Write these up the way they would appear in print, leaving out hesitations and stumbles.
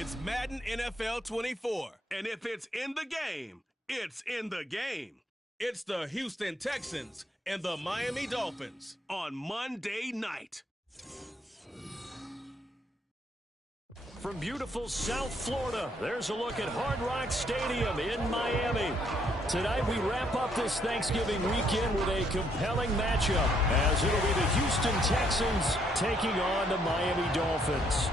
It's Madden NFL 24. And if it's in the game, it's in the game. It's the Houston Texans and the Miami Dolphins on Monday night. From beautiful South Florida, there's a look at Hard Rock Stadium in Miami. Tonight we wrap up this Thanksgiving weekend with a compelling matchup, as it'll be the Houston Texans taking on the Miami Dolphins.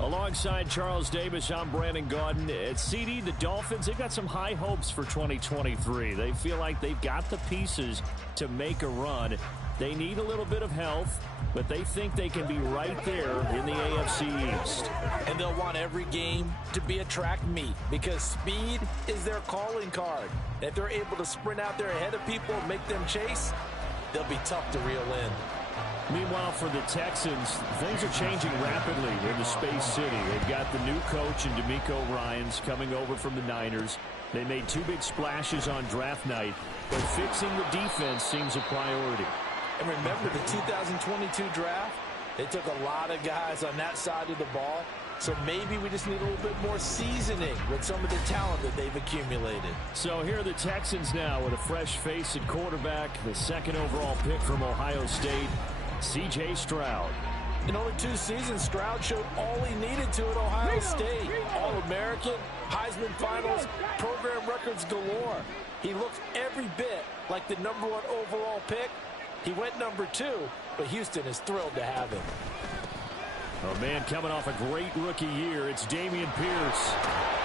Alongside Charles Davis, I'm Brandon Gaudin. At CD, the Dolphins, they've got some high hopes for 2023. They feel like they've got the pieces to make a run. They need a little bit of health, but they think they can be right there in the AFC East. And they'll want every game to be a track meet because speed is their calling card. If they're able to sprint out there ahead of people and make them chase, they'll be tough to reel in. Meanwhile, for the Texans, things are changing rapidly in the Space City. They've got the new coach in D'Amico Ryans coming over from the Niners. They made two big splashes on draft night, but fixing the defense seems a priority. And remember the 2022 draft? They took a lot of guys on that side of the ball, so maybe we just need a little bit more seasoning with some of the talent that they've accumulated. So here are the Texans now with a fresh face at quarterback, the second overall pick from Ohio State, C.J. Stroud. In only 2 seasons, Stroud showed all he needed to at Ohio State. All-American, Heisman Finals, program records galore. He looks every bit like the #1 overall pick. He went #2, but Houston is thrilled to have him. A man coming off a great rookie year, it's Dameon Pierce.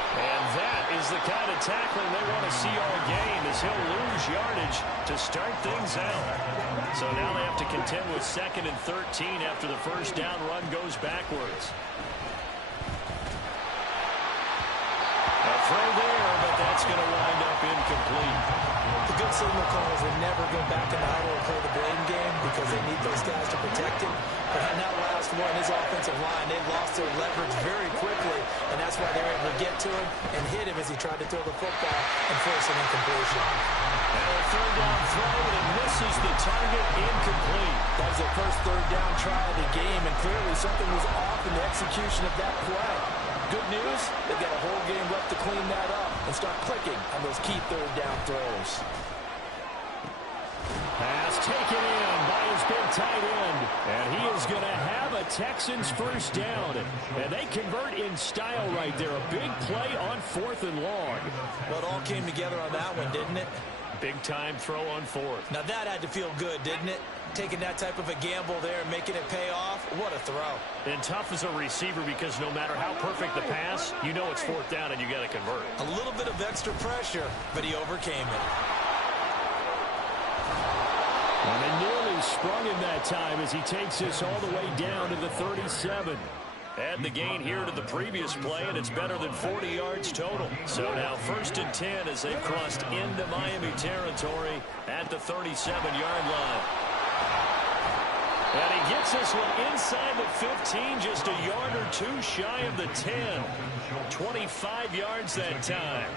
And that is the kind of tackling they want to see all game, as he'll lose yardage to start things out. So now they have to contend with 2nd and 13 after the first down run goes backwards. A throw there, but that's going to wind up incomplete. The good signal callers will never go back in the huddle and play the blame game because they need those guys to protect him. But on that last one, his offensive line, they lost their leverage very quickly, and that's why they were able to get to him and hit him as he tried to throw the football and force an incompletion. And a 3rd down throw, and it misses the target, incomplete. That was their first 3rd down try of the game, and clearly something was off in the execution of that play. Good news, they've got a whole game left to clean that up and start clicking on those key 3rd down throws. Pass taken in by his big tight end, and he is going to have a Texans first down. And they convert in style right there. A big play on 4th and long. Well, it all came together on that one, didn't it? Big time throw on 4th. Now that had to feel good, didn't it? Taking that type of a gamble there and making it pay off. What a throw. And tough as a receiver because no matter how perfect the pass, you know it's 4th down and you got to convert. A little bit of extra pressure, but he overcame it. And they nearly sprung him that time as he takes this all the way down to the 37. Add the gain here to the previous play, and it's better than 40 yards total. So now 1st and 10 as they've crossed into Miami territory at the 37-yard line. And he gets this one inside the 15, just a yard or 2 shy of the 10. 25 yards that time.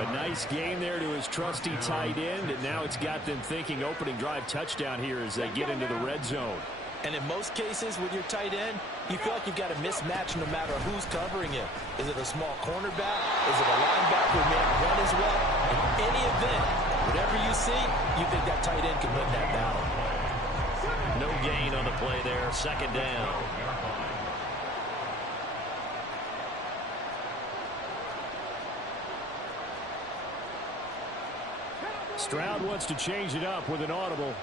A nice gain there to his trusty tight end, and now it's got them thinking opening drive touchdown here as they get into the red zone. And in most cases with your tight end, you feel like you've got a mismatch no matter who's covering it. Is it a small cornerback? Is it a linebacker who may not run as well? In any event, whatever you see, you think that tight end can win that battle. No gain on the play there. 2nd down. Stroud wants to change it up with an audible.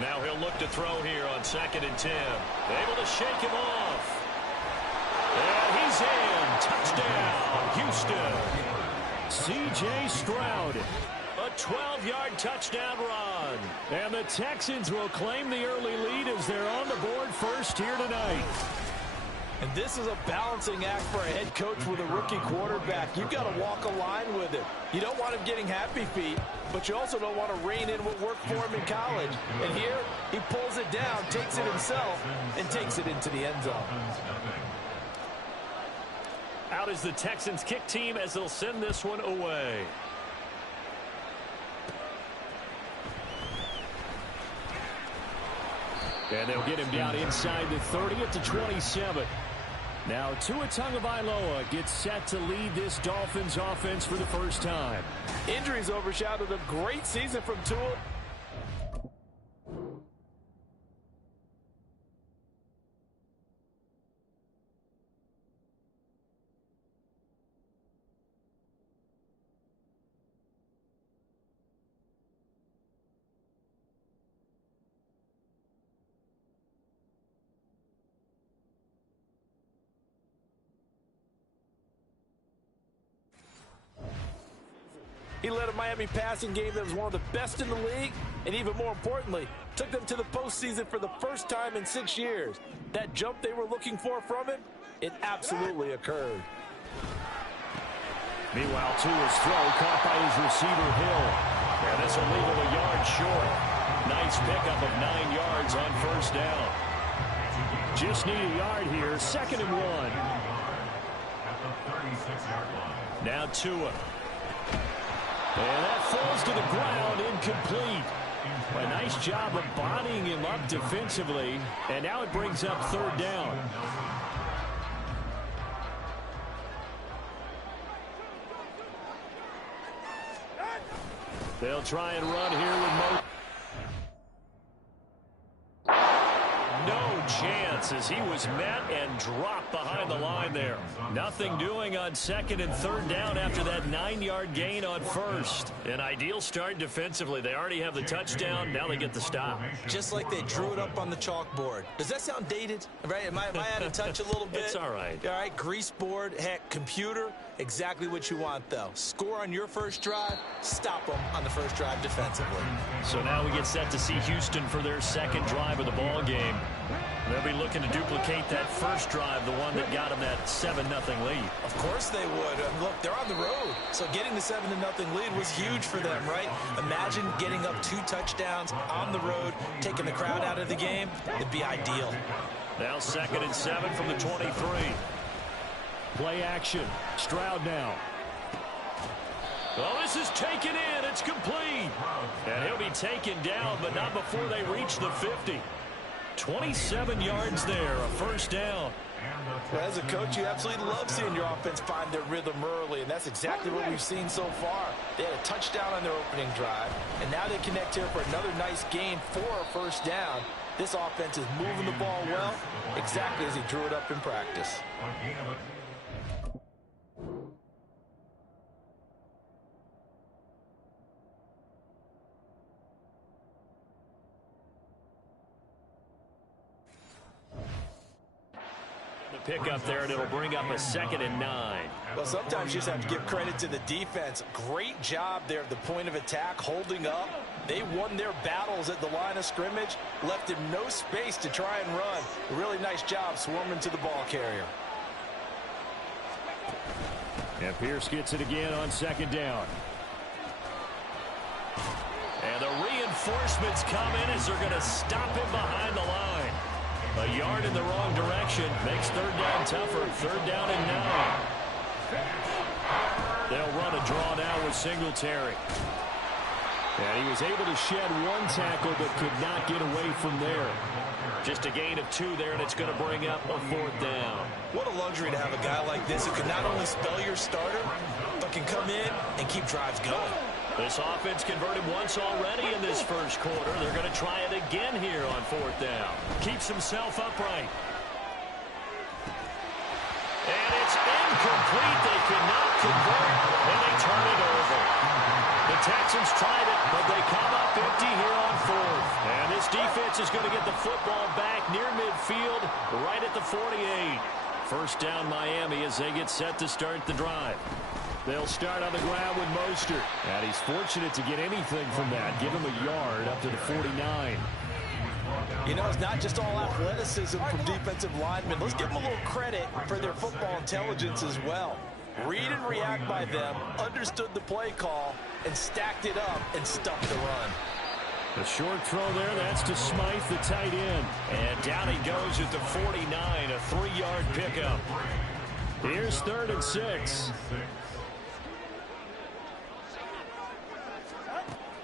Now he'll look to throw here on 2nd and 10. Able to shake him off. And he's in. Touchdown, Houston. C.J. Stroud. A 12-yard touchdown run. And the Texans will claim the early lead as they're on the board first here tonight. And this is a balancing act for a head coach with a rookie quarterback. You've got to walk a line with him. You don't want him getting happy feet, but you also don't want to rein in what worked for him in college. And here, he pulls it down, takes it himself, and takes it into the end zone. Out is the Texans kick team as they'll send this one away. And they'll get him down inside the 30 at the 27. Now Tua Tagovailoa gets set to lead this Dolphins offense for the first time. Injuries overshadowed a great season from Tua. He led a Miami passing game that was one of the best in the league, and even more importantly, took them to the postseason for the first time in 6 years. That jump they were looking for from him, it absolutely occurred. Meanwhile, Tua's throw caught by his receiver, Hill. And this will leave him a yard short. Nice pickup of 9 yards on first down. Just need a yard here, 2nd and 1. Now Tua. And that falls to the ground, incomplete. A nice job of bodying him up defensively. And now it brings up 3rd down. They'll try and run here with Mo. No chance as he was met and dropped behind the line there. Nothing doing on 2nd and 3rd down after that 9-yard gain on 1st. An ideal start defensively. They already have the touchdown. Now they get the stop. Just like they drew it up on the chalkboard. Does that sound dated? Right? Am I out of touch a little bit? It's all right. All right, grease board, heck, computer. Exactly what you want, though. Score on your first drive, stop them on the first drive defensively. So now we get set to see Houston for their 2nd drive of the ball game. They'll be looking to duplicate that first drive, the one that got them that 7-0 lead. Of course they would. Look, they're on the road, so getting the 7-0 lead was huge for them, right? Imagine getting up 2 touchdowns on the road, taking the crowd out of the game. It'd be ideal. Now 2nd and 7 from the 23. Play action. Stroud now. Oh, this is taken in. It's complete. And he'll be taken down, but not before they reach the 50. 27 yards there, a first down. Well, as a coach, you absolutely love seeing your offense find their rhythm early, and that's exactly what we've seen so far. They had a touchdown on their opening drive, and now they connect here for another nice gain for a first down. This offense is moving the ball well, exactly as he drew it up in practice. Pick up there, and it'll bring up a 2nd and 9. Well, sometimes you just have to give credit to the defense. Great job there at the point of attack, holding up. They won their battles at the line of scrimmage, left him no space to try and run. A really nice job swarming to the ball carrier. And Pierce gets it again on 2nd down. And the reinforcements come in as they're going to stop him behind the line. A yard in the wrong direction makes 3rd down tougher. 3rd down and 9. They'll run a draw now with Singletary. And he was able to shed 1 tackle but could not get away from there. Just a gain of 2 there, and it's going to bring up a 4th down. What a luxury to have a guy like this who can not only spell your starter, but can come in and keep drives going. This offense converted once already in this first quarter. They're going to try it again here on 4th down. Keeps himself upright. And it's incomplete. They cannot convert, and they turn it over. The Texans tried it, but they come up empty here on 4th. And this defense is going to get the football back near midfield, right at the 48. First down Miami as they get set to start the drive. They'll start on the ground with Mostert. And he's fortunate to get anything from that. Give him a yard up to the 49. You know, it's not just all athleticism from defensive linemen. Let's give them a little credit for their football intelligence as well. Read and react by them, understood the play call, and stacked it up and stuffed the run. A short throw there. That's to Smythe, the tight end. And down he goes at the 49, a 3-yard pickup. Here's 3rd and 6.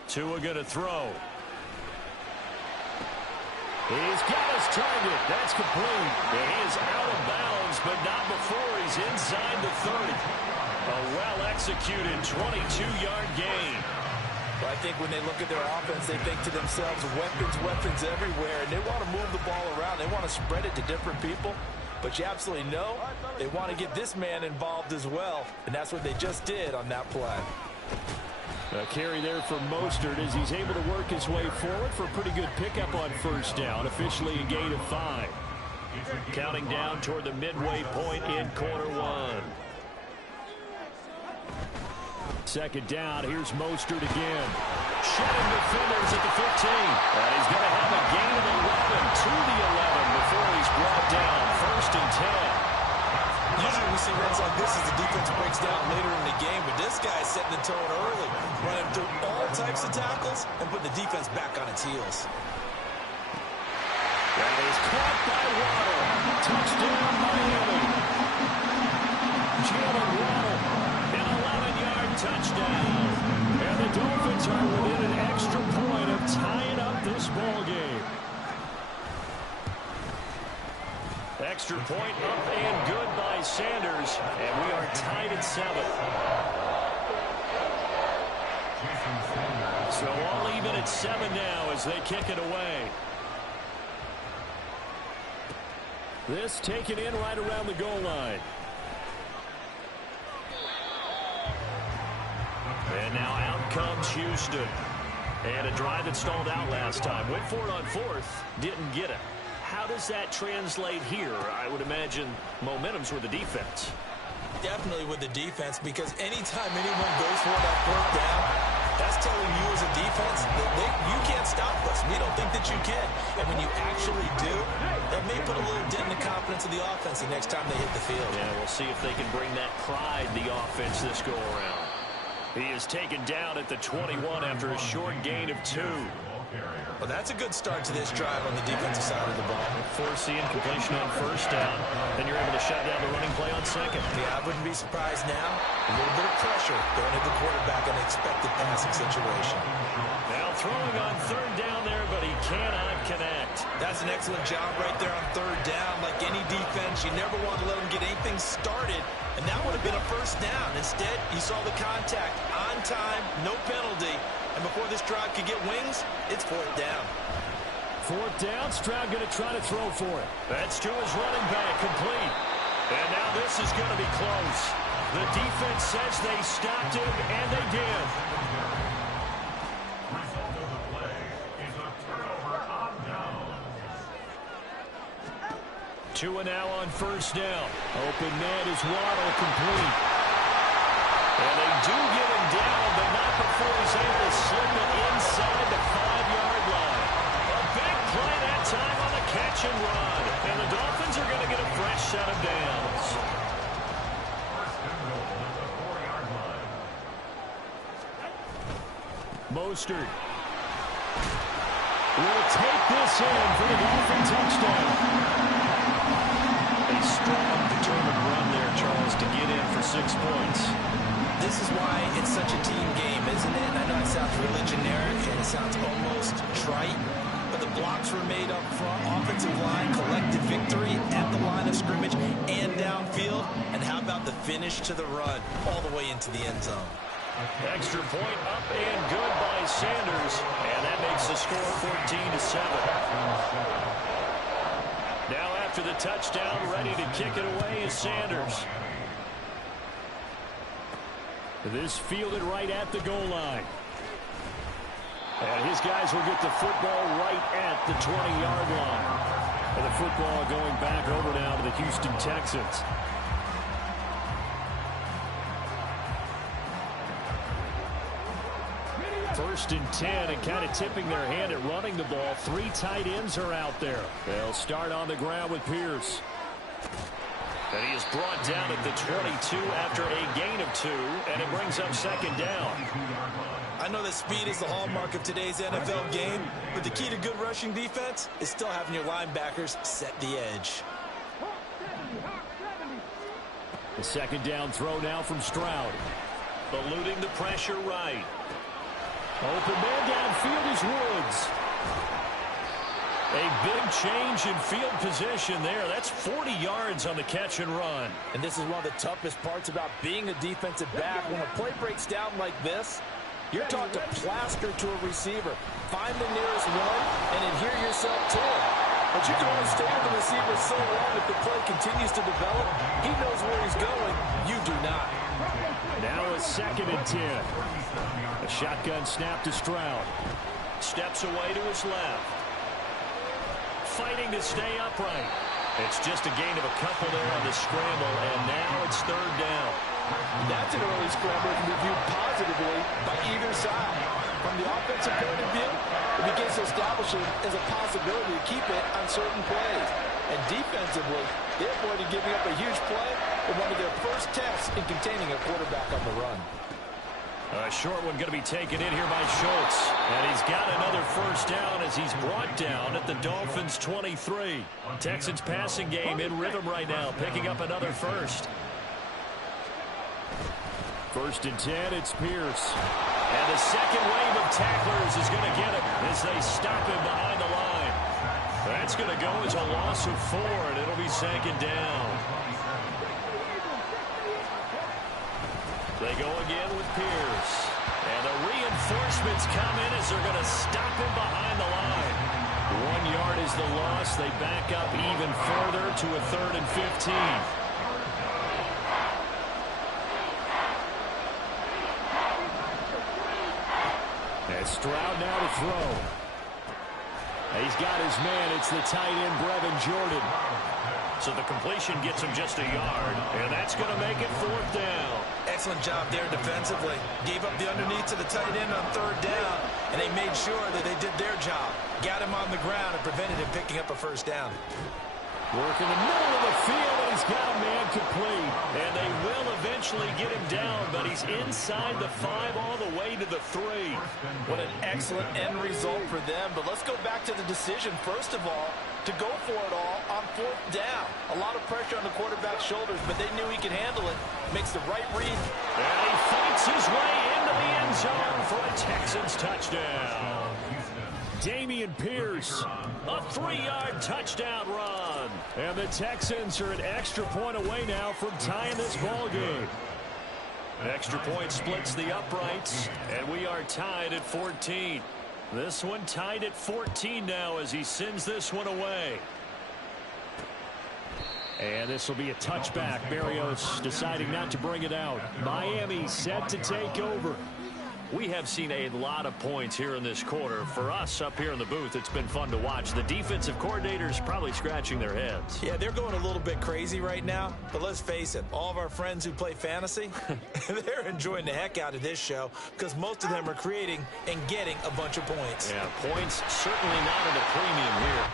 Tua going to throw. He's got his target. That's complete. And he is out of bounds, but not before he's inside the 30. A well-executed 22-yard gain. Well, I think when they look at their offense, they think to themselves, weapons everywhere, and they want to move the ball around. They want to spread it to different people. But you absolutely know they want to get this man involved as well, and that's what they just did on that play. A carry there for Mostert as he's able to work his way forward for a pretty good pickup on first down, officially a gain of 5. Counting down toward the midway point in quarter 1. Second down, here's Mostert again. Shedding defenders at the 15. And he's going to have a gain of 11 to the 11 before he's brought down. First and 10. Usually we see runs like this as the defense breaks down later in the game, but this guy's setting the tone early, running through all types of tackles and putting the defense back on its heels. That is caught by Waddle. Touchdown, Miami. Jalen Waddle, an 11-yard touchdown. And the Dolphins are within an extra point of tying up this ball game. Extra point up and good by Sanders, and we are tied at 7. So all even at 7 now as they kick it away. This taken in right around the goal line. And now out comes Houston. And a drive that stalled out last time. Went for it on 4th, didn't get it. How does that translate here? I would imagine momentum's with the defense. Definitely with the defense, because anytime anyone goes for that 4th down, that's telling you as a defense that you can't stop us. We don't think that you can. And when you actually do, that may put a little dent in the confidence of the offense the next time they hit the field. Yeah, we'll see if they can bring that pride the offense this go-around. He is taken down at the 21 after a short gain of 2. Well, that's a good start to this drive on the defensive side of the ball. Force the incompletion on first down. Then you're able to shut down the running play on second. Yeah, I wouldn't be surprised now. A little bit of pressure going at the quarterback in an expected passing situation. Now throwing on 3rd down there, but he cannot connect. That's an excellent job right there on 3rd down. Like any defense, you never want to let them get anything started, and that would have been a 1st down. Instead, you saw the contact on time, no penalty. And before this drive could get wings, it's 4th down. 4th down, Stroud going to try to throw for it. That's to his running back, complete. And now this is going to be close. The defense says they stopped him, and they did. Result of the play is a turnover on down. 2 and now on 1st down. Open man is Waddle, complete. And they do get him down, but not before he's able to slip it inside the 5-yard line. A big play that time on the catch and run. And the Dolphins are going to get a fresh set of downs. First and goal at the 4-yard line. Mostert will take this in for the Dolphin touchdown. A strong, determined run there, Charles, to get in for 6 points. This is why it's such a team game, isn't it? I know it sounds really generic and it sounds almost trite, but the blocks were made up front, offensive line, collected victory at the line of scrimmage and downfield. And how about the finish to the run all the way into the end zone? Extra point up and good by Sanders, and that makes the score 14-7. Now after the touchdown, ready to kick it away is Sanders. This fielded right at the goal line. And his guys will get the football right at the 20-yard line. And the football going back over now to the Houston Texans. First and 10, and kind of tipping their hand at running the ball. 3 tight ends are out there. They'll start on the ground with Pierce. And he is brought down at the 22 after a gain of 2, and it brings up 2nd down. I know that speed is the hallmark of today's NFL game, but the key to good rushing defense is still having your linebackers set the edge. The 2nd down throw now from Stroud. Eluding the pressure right. Open man downfield is Woods. A big change in field position there. That's 40 yards on the catch and run. And this is one of the toughest parts about being a defensive back. When a play breaks down like this, you're taught to plaster to a receiver. Find the nearest one and adhere yourself to it. But you can only stay with the receiver so long if the play continues to develop. He knows where he's going. You do not. Now a 2nd and 10. A shotgun snap to Stroud. Steps away to his left. Fighting to stay upright. It's just a gain of a couple there on the scramble, and now it's 3rd down. That's an early scramble that can be viewed positively by either side. From the offensive point of view, it begins to establish it as a possibility to keep it on certain plays. And defensively, they avoided giving up a huge play in one of their first tests in containing a quarterback on the run. A short one going to be taken in here by Schultz. And he's got another 1st down as he's brought down at the Dolphins' 23. Texans passing game in rhythm right now, picking up another 1st. 1st and 10, it's Pierce. And the second wave of tacklers is going to get him as they stop him behind the line. That's going to go as a loss of 4, and it'll be 2nd down. They go again with Pierce. And the reinforcements come in as they're going to stop him behind the line. 1 yard is the loss. They back up even further to a 3rd and 15. And Stroud now to throw. He's got his man. It's the tight end, Brevin Jordan. So the completion gets him just a yard, and that's going to make it 4th down. Excellent job there defensively. Gave up the underneath to the tight end on 3rd down, and they made sure that they did their job. Got him on the ground and prevented him picking up a 1st down. Work in the middle of the field, and he's got a man complete. And they will eventually get him down, but he's inside the 5 all the way to the 3. What an excellent end result for them. But let's go back to the decision, first of all, to go for it all on 4th down. A lot of pressure on the quarterback's shoulders, but they knew he could handle it. Makes the right read. And he fights his way into the end zone for a Texans touchdown. Dameon Pierce, a 3-yard touchdown run. And the Texans are an extra point away now from tying this ball game. Extra point splits the uprights, and we are tied at 14. This one tied at 14 now as he sends this one away. And this will be a touchback. Berrios deciding not to bring it out. Miami set to take over. We have seen a lot of points here in this quarter. For us up here in the booth, it's been fun to watch. The defensive coordinators probably scratching their heads. Yeah, they're going a little bit crazy right now. But let's face it, all of our friends who play fantasy, they're enjoying the heck out of this show because most of them are creating and getting a bunch of points. Yeah, points certainly not at a premium here.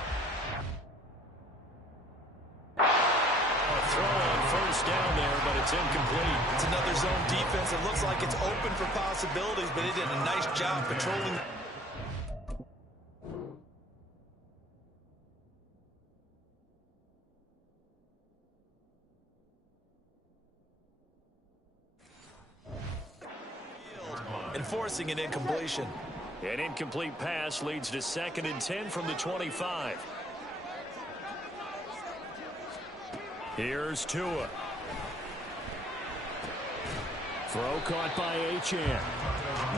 Throw on 1st down there, but it's incomplete. It's another zone defense. It looks like it's open for possibilities, but they did a nice job patrolling. Enforcing an incompletion. An incomplete pass leads to 2nd and 10 from the 25. Here's Tua. Throw caught by Achane.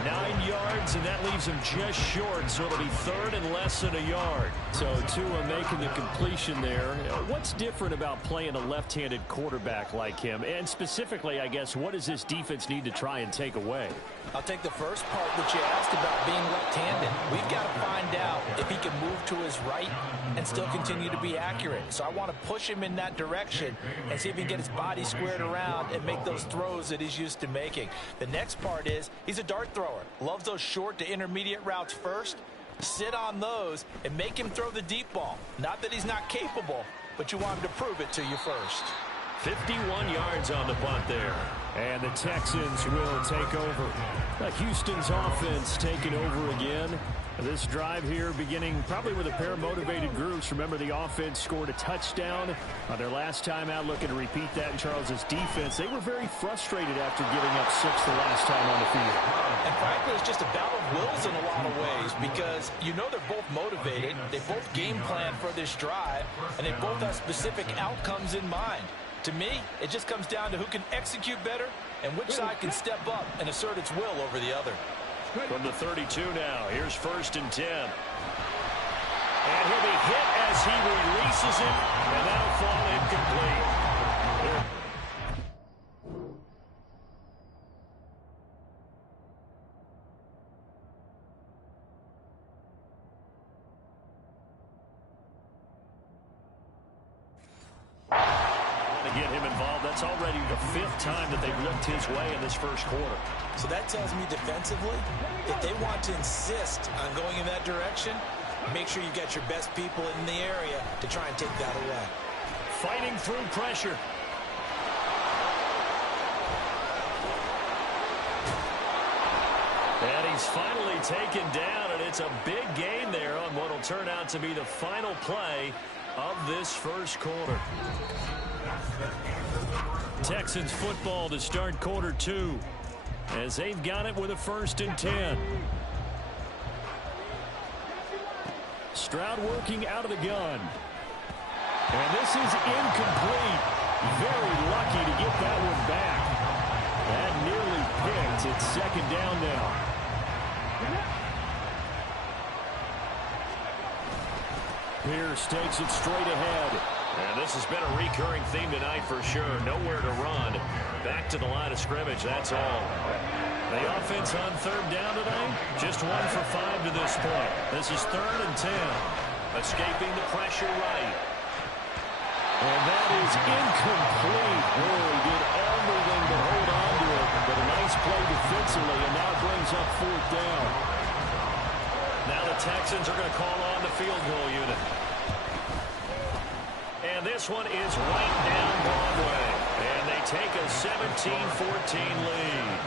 9 yards, and that leaves him just short, so it'll be 3rd and less than a yard. So Tua making the completion there. What's different about playing a left-handed quarterback like him? And specifically, I guess, what does this defense need to try and take away? I'll take the first part that you asked about being left-handed. We've got to find out if he can move to his right and still continue to be accurate. So I want to push him in that direction and see if he can get his body squared around and make those throws that he's used to making. The next part is he's a dart thrower. Loves those short to intermediate routes first. Sit on those and make him throw the deep ball. Not that he's not capable, but you want him to prove it to you first. 51 yards on the punt there. And the Texans will take over. Houston's offense taking over again. This drive here beginning probably with a pair of motivated groups. Remember, the offense scored a touchdown on their last time out, looking to repeat that in Charles's defense. They were very frustrated after giving up 6 the last time on the field. And frankly, it's just a battle of wills in a lot of ways because you know they're both motivated. They both game plan for this drive, and they both have specific outcomes in mind. To me, it just comes down to who can execute better and which side can step up and assert its will over the other. From the 32 now, here's 1st and 10. And he'll be hit as he releases it, and that'll fall incomplete. Get him involved. That's already the 5th time that they've looked his way in this first quarter. So that tells me defensively, if they want to insist on going in that direction, make sure you get your best people in the area to try and take that away. Fighting through pressure. And he's finally taken down, and it's a big gain there on what will turn out to be the final play of this first quarter. Texans football to start quarter 2 as they've got it with a 1st and 10. Stroud working out of the gun. And this is incomplete. Very lucky to get that one back. That nearly picked. It's 2nd down now. Pierce takes it straight ahead. And this has been a recurring theme tonight for sure. Nowhere to run. Back to the line of scrimmage, that's all. The offense on 3rd down tonight, just 1 for 5 to this point. This is 3rd and 10. Escaping the pressure right. And that is incomplete. Really did everything but hold on to it. But a nice play defensively, and now brings up 4th down. Now the Texans are going to call on the field goal unit. And this one is right down Broadway. And they take a 17-14 lead.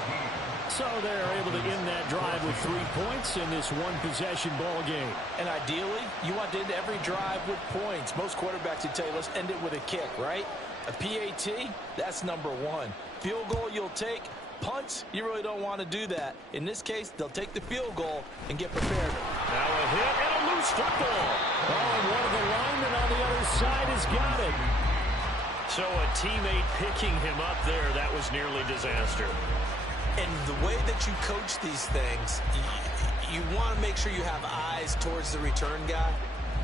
So they're able to end that drive with 3 points in this one-possession ball game. And ideally, you want to end every drive with points. Most quarterbacks would tell you, let's end it with a kick, right? A PAT, that's number 1. Field goal you'll take. Punts, you really don't want to do that. In this case, they'll take the field goal and get prepared. Now a hit and a loose football. Oh, and one of the linemen on the other side has got it. So a teammate picking him up there, that was nearly disaster. And the way that you coach these things, you want to make sure you have eyes towards the return guy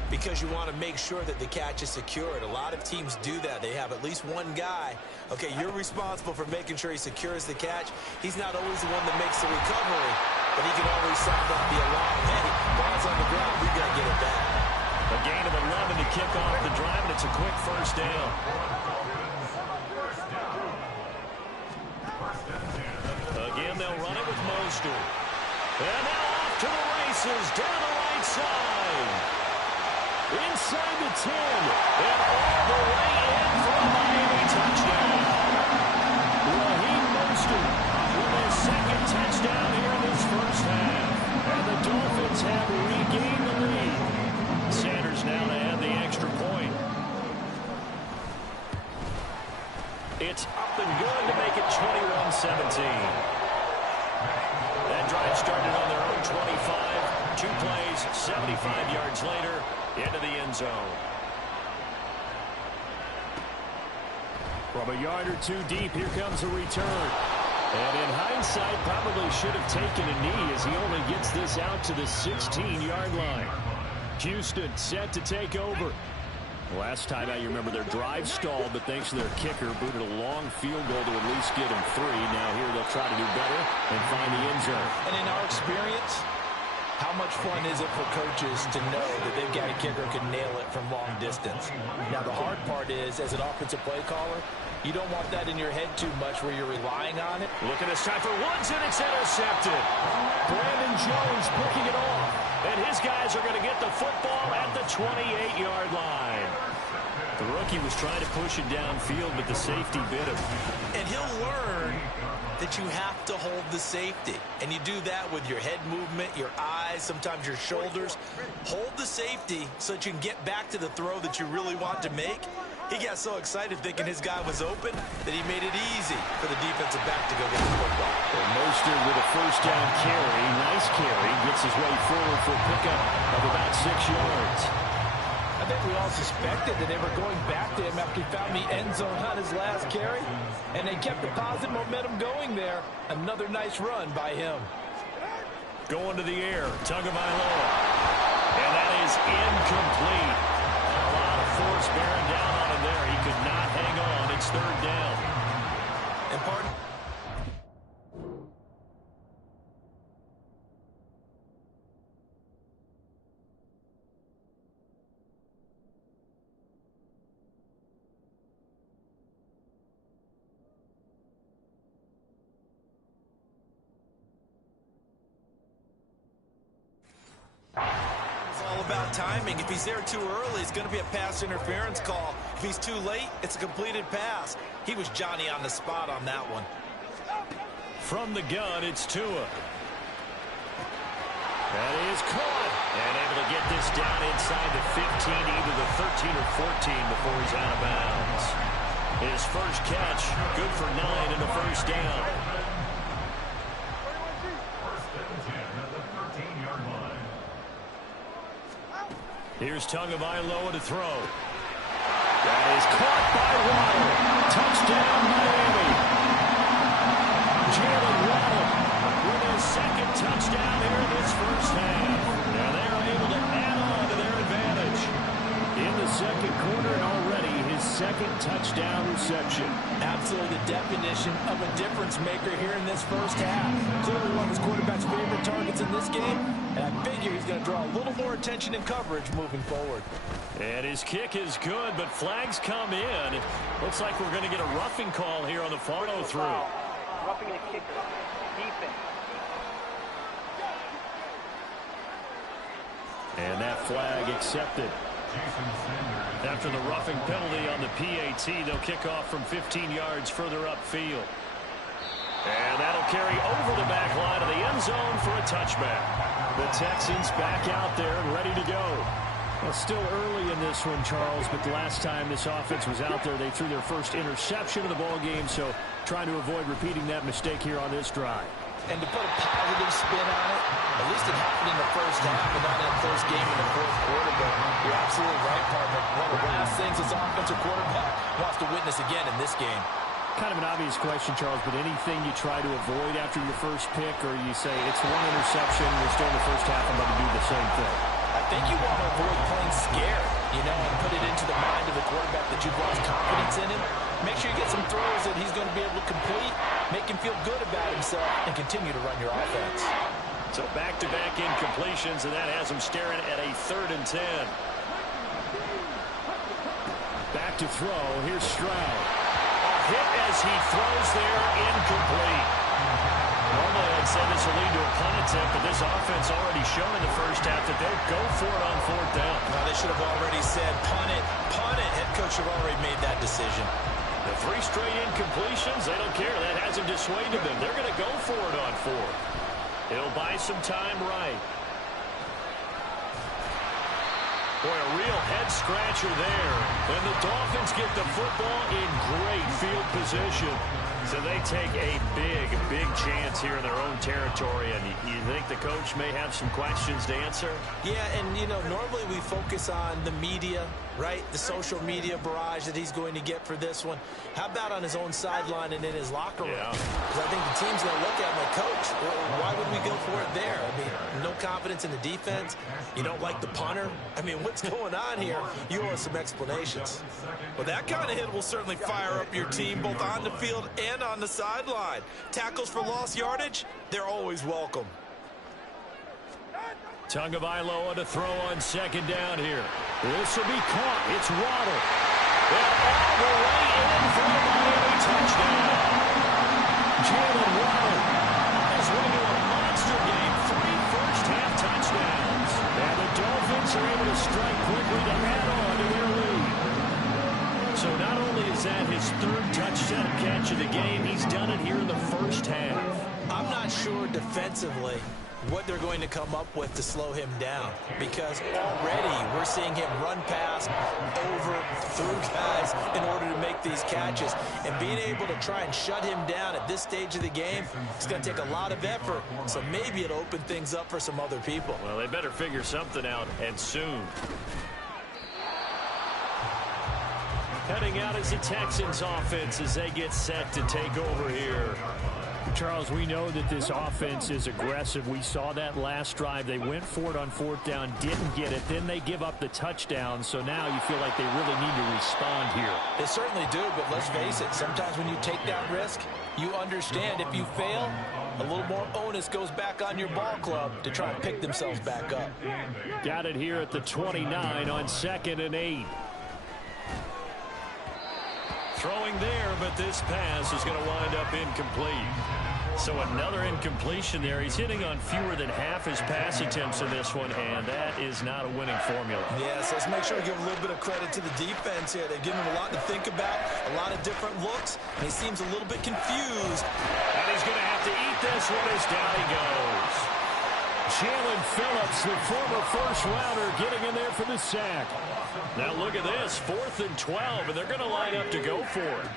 because you want to make sure that the catch is secured. A lot of teams do that. They have at least one guy. Okay, you're responsible for making sure he secures the catch. He's not always the one that makes the recovery, but he can always sound off the alarm. Hey, ball's on the ground. We got to get it back. A gain of 11 to kick off the drive, and it's a quick 1st down. Again, they'll run it with Mostert. And now off to the races, down the right side. Inside the 10, and all the way in for a Miami touchdown. Raheem Mostert with his 2nd touchdown here in this first half. And the Dolphins have regained the lead. Sanders now to add the extra point. It's up and good to make it 21-17. That drive started on their own 25. 2 plays, 75 yards later, into the end zone. From a yard or 2 deep, here comes a return. And in hindsight, probably should have taken a knee as he only gets this out to the 16-yard line. Houston set to take over. Last time out, you remember their drive stalled, but thanks to their kicker, booted a long field goal to at least get him 3. Now here they'll try to do better and find the end zone. And in our experience, how much fun is it for coaches to know that they've got a kicker who can nail it from long distance? Now, the hard part is, as an offensive play caller, you don't want that in your head too much where you're relying on it. Look at this time for Woods, and it's intercepted. Brandon Jones picking it off. And his guys are going to get the football at the 28-yard line. The rookie was trying to push it downfield, but the safety bit him. And he'll learn that you have to hold the safety. And you do that with your head movement, your eyes. eyes, sometimes your shoulders. Hold the safety so that you can get back to the throw that you really want to make. He got so excited thinking his guy was open that he made it easy for the defensive back to go get the football. And Mostert with a first down carry. Nice carry. Gets his way forward for a pickup of about 6 yards. I think we all suspected that they were going back to him after he found the end zone on his last carry. And they kept the positive momentum going there. Another nice run by him. Going to the air. Tagovailoa. And that is incomplete. A lot of force bearing down on him there. He could not hang on. It's third down. And pardon. About timing. If he's there too early, it's going to be a pass interference call. If he's too late, it's a completed pass. He was Johnny on the spot on that one. From the gun, it's Tua. That is caught. And able to get this down inside the 15, either the 13 or 14 before he's out of bounds. His first catch, good for 9 in the first down. Here's Tagovailoa to throw. That is caught by Waddle. Touchdown, Miami. Jalen Waddle with his second touchdown here in this first half. Now they're able to add on to their advantage in the second quarter, and already his second touchdown reception. Absolutely the definition of a difference maker here in this first half. Clearly one of his quarterback's favorite targets in this game, and I figure he's going to draw a little more attention and coverage moving forward. And his kick is good, but flags come in. It looks like we're going to get a roughing call here on the follow-through. Roughing the kicker. Defense. And that flag accepted. After the roughing penalty on the PAT, they'll kick off from 15 yards further upfield. And that'll carry over the back line of the end zone for a touchback. The Texans back out there and ready to go. Well, still early in this one, Charles, but the last time this offense was out there, they threw their first interception of the ball game, so trying to avoid repeating that mistake here on this drive. And to put a positive spin on it, at least it happened in the first half and not in the first game in the fourth quarter. But you're absolutely right, partner. One of the last things this offensive quarterback wants to witness again in this game. Kind of an obvious question, Charles, but anything you try to avoid after your first pick, or you say it's one interception, we're still in the first half, I'm going to do the same thing? I think you want to avoid playing scared, and put it into the mind of the quarterback that you've lost confidence in him. Make sure you get some throws that he's going to be able to complete, make him feel good about himself, and continue to run your offense. So back-to-back incompletions, and that has him staring at a 3rd and 10. Back to throw. Here's Stroud. A hit as he throws there, incomplete. Normally I'd say this will lead to a punt attempt, but this offense already shown in the first half that they'll go for it on 4th down. Now they should have already said, punt it, punt it. Head coach should have already made that decision. The 3 straight incompletions, they don't care. That hasn't dissuaded them. They're going to go for it on 4th. It'll buy some time right. Boy, a real head-scratcher there. And the Dolphins get the football in great field position. So they take a big chance here in their own territory. And you think the coach may have some questions to answer? Yeah, and, normally we focus on the media, right? The social media barrage that he's going to get for this one. How about on his own sideline and in his locker room? Yeah. Because I think the team's going to look at him like, Coach, why would we go for it there? I mean, no confidence in the defense. You don't like the punter. I mean, what's going on here? You owe us some explanations. Well, that kind of hit will certainly fire up your team both on the field and on the sideline. Tackles for lost yardage, they're always welcome. Tagovailoa to throw on 2nd down here. This will be caught. It's Waddle. And all the way in for the Miami touchdown. Jalen Waddle is winning a monster game. 3 first-half touchdowns. And the Dolphins are able to strike quickly to add on to their lead. So not only is that his 3rd touchdown catch of the game, he's done it here in the first half. I'm not sure defensively what they're going to come up with to slow him down, because already we're seeing him run past, over, through guys in order to make these catches. And being able to try and shut him down at this stage of the game, it's going to take a lot of effort, so maybe it'll open things up for some other people. Well, they better figure something out, and soon. Heading out is the Texans offense as they get set to take over here. Charles, we know that this offense is aggressive. We saw that last drive. They went for it on fourth down, didn't get it. Then they give up the touchdown. So now you feel like they really need to respond here. They certainly do, but let's face it, sometimes when you take that risk, you understand if you fail, a little more onus goes back on your ball club to try and pick themselves back up. Got it here at the 29 on 2nd and 8. Throwing there, but this pass is going to wind up incomplete. So another incompletion there. He's hitting on fewer than half his pass attempts in this one, and that is not a winning formula. Yes, let's make sure to give a little bit of credit to the defense here. They've given him a lot to think about, a lot of different looks, and he seems a little bit confused. And he's going to have to eat this one as down he goes. Jalen Phillips, the former first-rounder, getting in there for the sack. Now look at this, 4th and 12, and they're going to line up to go for it.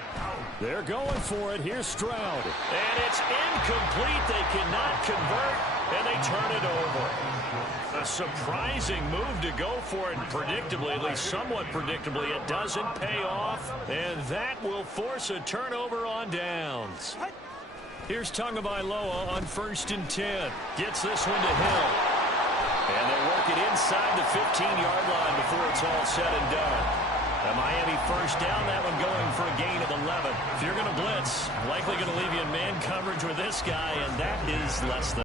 They're going for it. Here's Stroud. And it's incomplete. They cannot convert, and they turn it over. A surprising move to go for it, and predictably, at least somewhat predictably, it doesn't pay off, and that will force a turnover on downs. Here's Tagovailoa on 1st and 10. Gets this one to Hill. And they work it inside the 15-yard line before it's all said and done. A Miami first down, that one going for a gain of 11. If you're going to blitz, likely going to leave you in man coverage with this guy, and that is less than